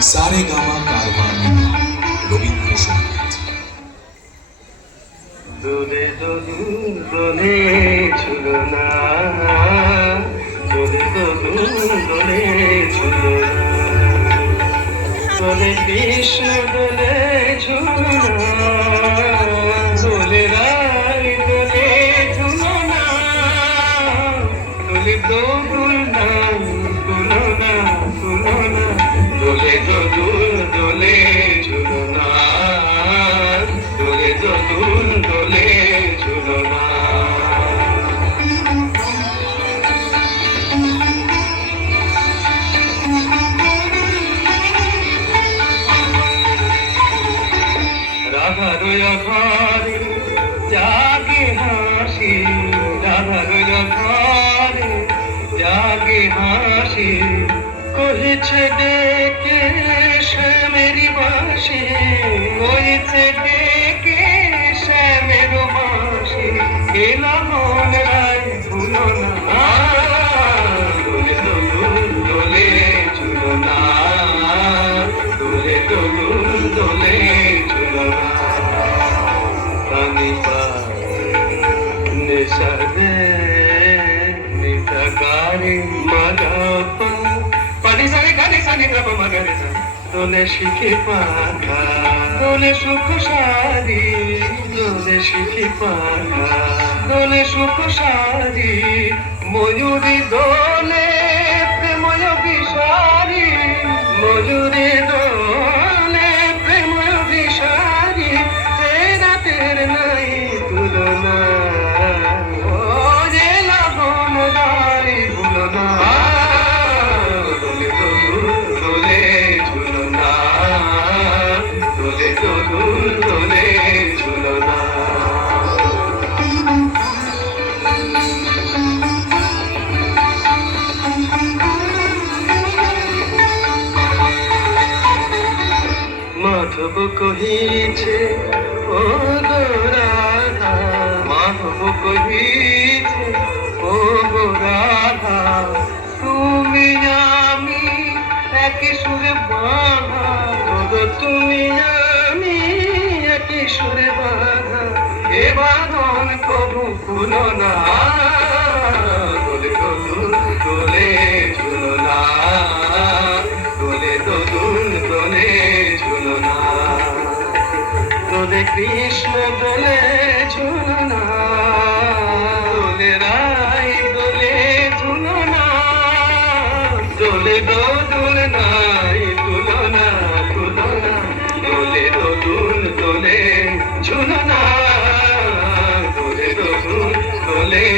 সারে গামা কারওয়ান রবীন্দ্রসঙ্গীত। দোলে দোলে ঝুলনা, দোলে দোলে ঝুলনা, দোলে কৃষ্ণ দোলে ঝুলনা, দোলে রাই দোলে ঝুলনা, দোলে দোলনা তুলনা তুলনা, দোলে দোলে ঝুলনা, দোলে দোলে ঝুলনা। রাধার ঘরে জাগে হাসি, রাধার ঘরে জাগে হাসি, কহিছে ডেকে শ্যামের বাঁশি, কহিছে ডেকে শ্যামের বাঁশি, এলা মন রায় ভুলো না, দোলে দোলে ঝুলনা, দোলে দোলে ঝুলনা। পানি নেশা রে নিতাকারি মাগাপা, পানি সারে গানে সানি গাপা মাগারে সা, দোলে শিখি পাখা, দোলে সুখ সারি, দোলে শিখি পাখা, দোলে সুখ সারি, ময়ূরী দোলে প্রেময় বিসারি, ময়ূরী দোলে প্রেময় বিসারি, এ রাতের নাই তুলনা, ও যে লাবণ রাই ভুলনা, দোলে দোলে ঝুলনা, দোলে দোলে ঝুলনা। মাধব কহিছে ও গো রাধা, মাধব কহিছে ও গো রাধা, তুমি আমি একই সুরে বাঁধা, গো তুমি আমি একই সুরে বাঁধা, এ বাঁধন কবু খুলো না, দোলে দোলে ঝুলনা, দোলে দোলে ঝুলনা, দোলে কৃষ্ণ দোলে ঝুলনা, দোলে রাই দোলে ঝুলনা, দোলে নাই তুলনা তুলনা, দোলে দোলে ঝুলনা, দোলে দোলে